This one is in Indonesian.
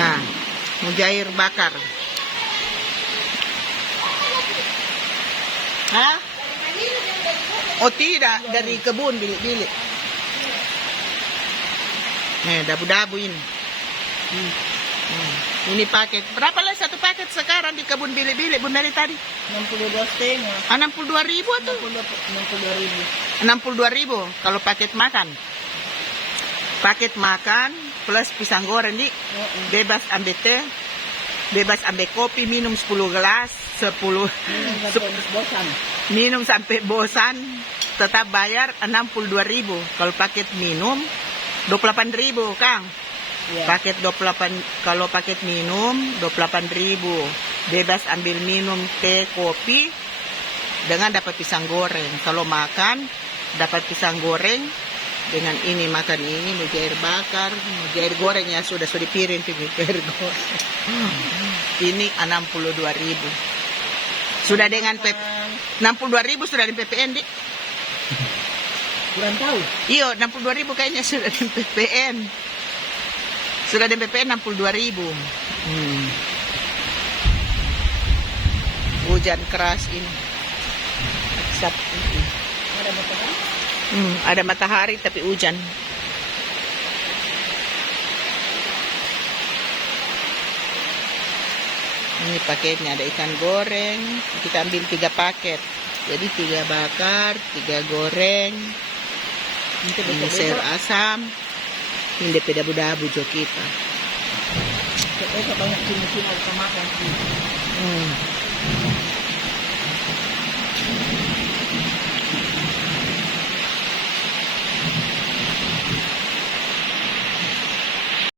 Nah, mujair bakar. Hah? Oh tidak, dari kebun bilik-bilik. Dabu-dabu ini. Ini paket. Berapa lah satu paket sekarang di kebun bilik-bilik Bunda Meli tadi? 62,5. 62.000 tuh. 62.000. 62.000 kalau paket makan. Paket makan plus pisang goreng nih. Bebas ambil teh, bebas ambil kopi, minum 10 gelas, 10 Bosan. minum sampai bosan, tetap bayar 62.000. Kalau paket minum 28.000, Kang. Ya. Paket 28, kalau paket minum 28.000. Bebas ambil minum teh, kopi dengan dapat pisang goreng. Kalau makan dapat pisang goreng dengan ini, makan ini mujair bakar, mujair goreng ya sudah di piring tuh mujair goreng. Ini 62.000. Sudah dengan 62.000 sudah di PPN, Dik. Kurang tahu. Iya, 62.000 kayaknya sudah di PPN. Sudah di PPN 62.000. Hujan keras ini. Ada matahari? Ada matahari tapi hujan. Ini paketnya ada ikan goreng. Kita ambil 3 paket. Jadi 3 bakar, 3 goreng. Ini sayur asam. Ini DP dabu-dabu jo kita. Kita banyak cina-cina sama makan.